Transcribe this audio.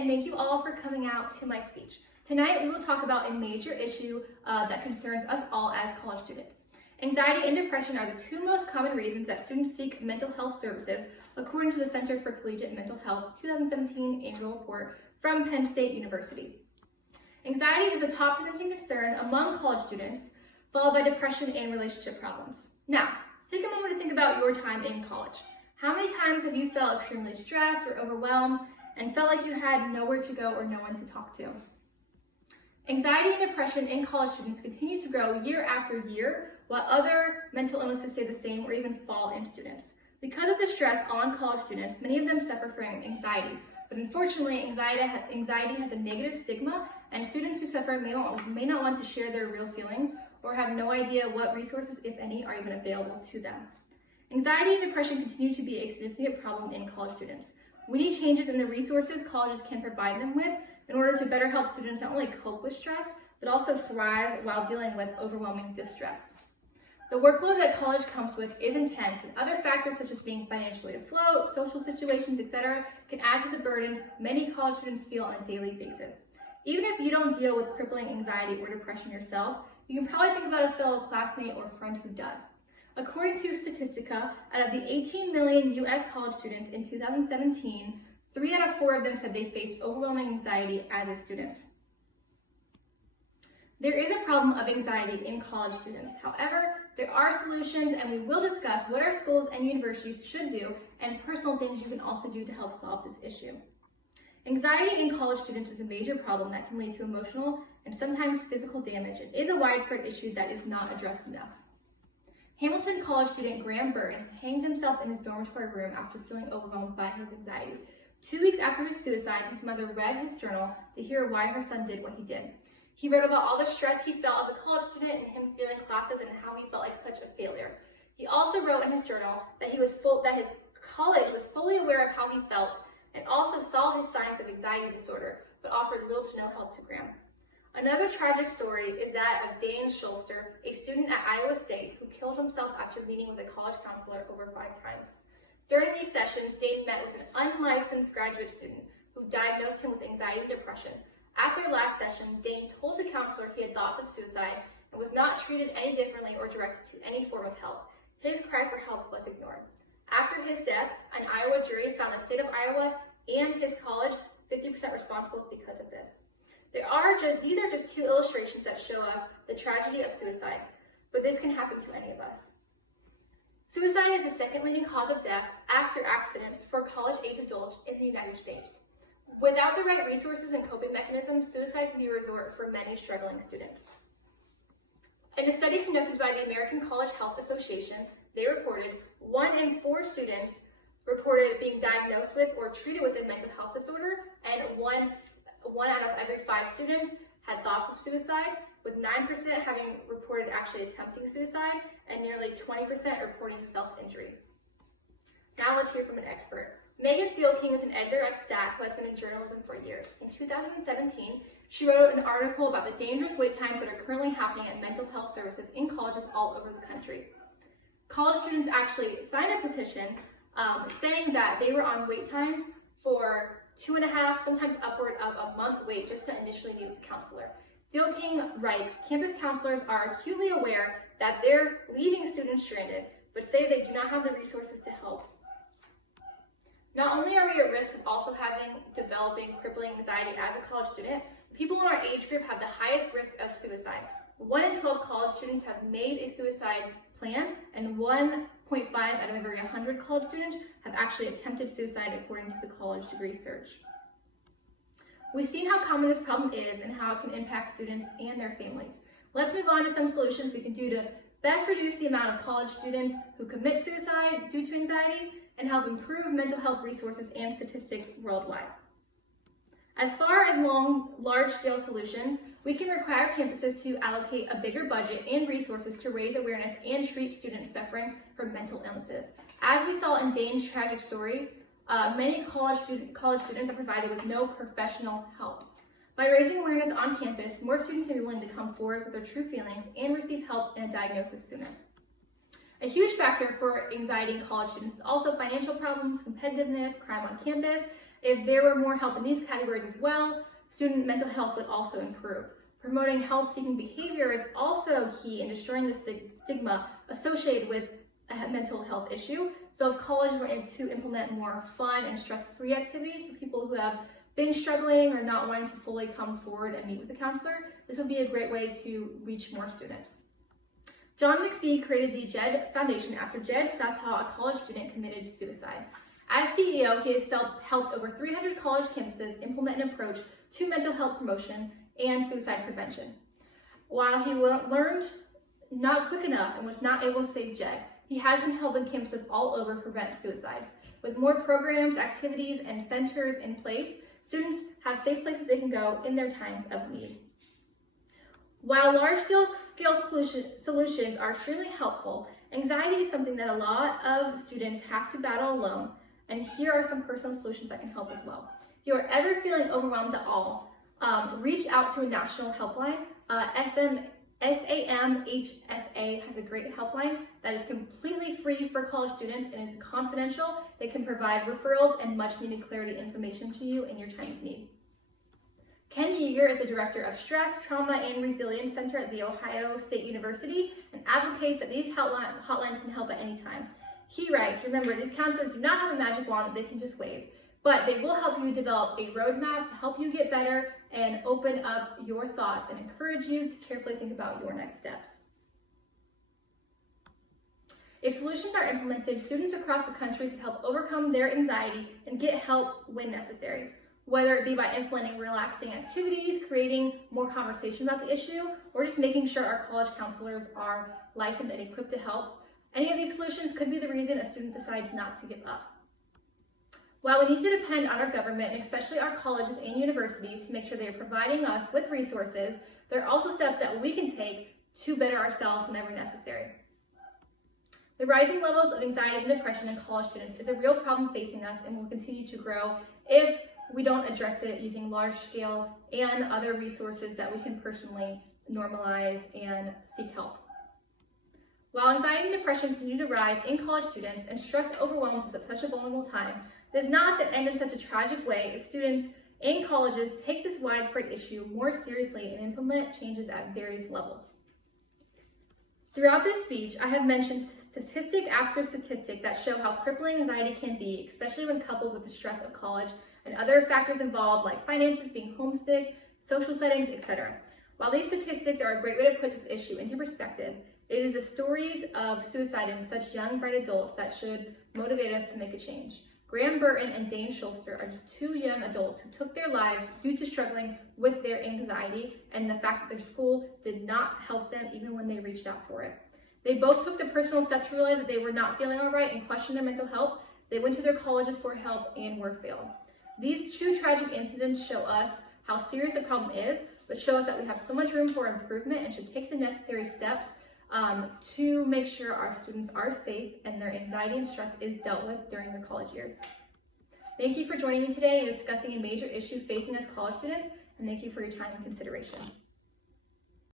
and thank you all for coming out to my speech. Tonight, we will talk about a major issue that concerns us all as college students. Anxiety and depression are the two most common reasons that students seek mental health services, according to the Center for Collegiate Mental Health 2017 annual report from Penn State University. Anxiety is a top presenting concern among college students, followed by depression and relationship problems. Now, take a moment to think about your time in college. How many times have you felt extremely stressed or overwhelmed and felt like you had nowhere to go or no one to talk to? Anxiety and depression in college students continues to grow year after year, while other mental illnesses stay the same or even fall in students. Because of the stress on college students, many of them suffer from anxiety. But unfortunately, anxiety has a negative stigma, and students who suffer may not want to share their real feelings or have no idea what resources, if any, are even available to them. Anxiety and depression continue to be a significant problem in college students. We need changes in the resources colleges can provide them with in order to better help students not only cope with stress, but also thrive while dealing with overwhelming distress. The workload that college comes with is intense, and other factors such as being financially afloat, social situations, etc., can add to the burden many college students feel on a daily basis. Even if you don't deal with crippling anxiety or depression yourself, you can probably think about a fellow classmate or friend who does. According to Statistica, out of the 18 million U.S. college students in 2017, 3 out of 4 of them said they faced overwhelming anxiety as a student. There is a problem of anxiety in college students. However, there are solutions, and we will discuss what our schools and universities should do and personal things you can also do to help solve this issue. Anxiety in college students is a major problem that can lead to emotional and sometimes physical damage. It is a widespread issue that is not addressed enough. Hamilton college student Graham Burton hanged himself in his dormitory room after feeling overwhelmed by his anxiety. 2 weeks after his suicide, his mother read his journal to hear why her son did what he did. He wrote about all the stress he felt as a college student and him failing classes and how he felt like such a failure. He also wrote in his journal that his college was fully aware of how he felt and also saw his signs of anxiety disorder, but offered little to no help to Graham. Another tragic story is that of Dane Schulster, a student at Iowa State who killed himself after meeting with a college counselor over 5 times. During these sessions, Dane met with an unlicensed graduate student who diagnosed him with anxiety and depression. At their last session, Dane told the counselor he had thoughts of suicide and was not treated any differently or directed to any form of help. His cry for help was ignored. After his death, an Iowa jury found the state of Iowa and his college 50% responsible because of this. These are just 2 illustrations that show us the tragedy of suicide, but this can happen to any of us. Suicide is the second leading cause of death after accidents for college-age adults in the United States. Without the right resources and coping mechanisms, suicide can be a resort for many struggling students. In a study conducted by the American College Health Association, they reported 1 in 4 students reported being diagnosed with or treated with a mental health disorder, and one out of every 5 students had thoughts of suicide, with 9% having reported actually attempting suicide, and nearly 20% reporting self-injury. Now let's hear from an expert. Megan Thielking is an editor at STAT who has been in journalism for years. In 2017, she wrote an article about the dangerous wait times that are currently happening at mental health services in colleges all over the country. College students actually signed a petition saying that they were on wait times for 2.5, sometimes upward of a month wait just to initially meet with the counselor. Thielking writes, campus counselors are acutely aware that they're leaving students stranded, but say they do not have the resources to help. Not only are we at risk of also developing crippling anxiety as a college student, people in our age group have the highest risk of suicide. 1 in 12 college students have made a suicide plan, and 1.5 out of every 100 college students have actually attempted suicide, according to the College Degree Search. We've seen how common this problem is and how it can impact students and their families. Let's move on to some solutions we can do to best reduce the amount of college students who commit suicide due to anxiety and help improve mental health resources and statistics worldwide. As far as large-scale solutions, we can require campuses to allocate a bigger budget and resources to raise awareness and treat students suffering from mental illnesses. As we saw in Dane's tragic story, many college students are provided with no professional help. By raising awareness on campus, more students can be willing to come forward with their true feelings and receive help and a diagnosis sooner. A huge factor for anxiety in college students is also financial problems, competitiveness, crime on campus, If there were more help in these categories as well, student mental health would also improve. Promoting health-seeking behavior is also key in destroying the stigma associated with a mental health issue. So if colleges were able to implement more fun and stress-free activities for people who have been struggling or not wanting to fully come forward and meet with a counselor, this would be a great way to reach more students. John McPhee created the JED Foundation after Jed Satow, a college student, committed suicide. As CEO, he has helped over 300 college campuses implement an approach to mental health promotion and suicide prevention. While he learned not quick enough and was not able to save Jed, he has been helping campuses all over prevent suicides. With more programs, activities, and centers in place, students have safe places they can go in their times of need. While large-scale solutions are extremely helpful, anxiety is something that a lot of students have to battle alone, and here are some personal solutions that can help as well. If you are ever feeling overwhelmed at all, reach out to a national helpline. SAMHSA has a great helpline that is completely free for college students and is confidential. They can provide referrals and much needed clarity information to you in your time of need. Ken Yeager is the Director of Stress, Trauma, and Resilience Center at The Ohio State University and advocates that these hotlines can help at any time. He writes, remember, these counselors do not have a magic wand that they can just wave, but they will help you develop a roadmap to help you get better and open up your thoughts and encourage you to carefully think about your next steps. If solutions are implemented, students across the country can help overcome their anxiety and get help when necessary, whether it be by implementing relaxing activities, creating more conversation about the issue, or just making sure our college counselors are licensed and equipped to help. Any of these solutions could be the reason a student decides not to give up. While we need to depend on our government, and especially our colleges and universities, to make sure they are providing us with resources, there are also steps that we can take to better ourselves whenever necessary. The rising levels of anxiety and depression in college students is a real problem facing us and will continue to grow if we don't address it using large scale and other resources that we can personally normalize and seek help. While anxiety and depression continue to rise in college students and stress overwhelms us at such a vulnerable time, it is not to end in such a tragic way if students in colleges take this widespread issue more seriously and implement changes at various levels. Throughout this speech, I have mentioned statistic after statistic that show how crippling anxiety can be, especially when coupled with the stress of college and other factors involved like finances, being homesick, social settings, etc. While these statistics are a great way to put this issue into perspective, it is the stories of suicide in such young, bright adults that should motivate us to make a change. Graham Burton and Dane Schulster are just two young adults who took their lives due to struggling with their anxiety and the fact that their school did not help them even when they reached out for it. They both took the personal step to realize that they were not feeling all right and questioned their mental health. They went to their colleges for help and were failed. These two tragic incidents show us how serious the problem is, but show us that we have so much room for improvement and should take the necessary steps to make sure our students are safe and their anxiety and stress is dealt with during their college years. Thank you for joining me today and discussing a major issue facing us college students, and thank you for your time and consideration.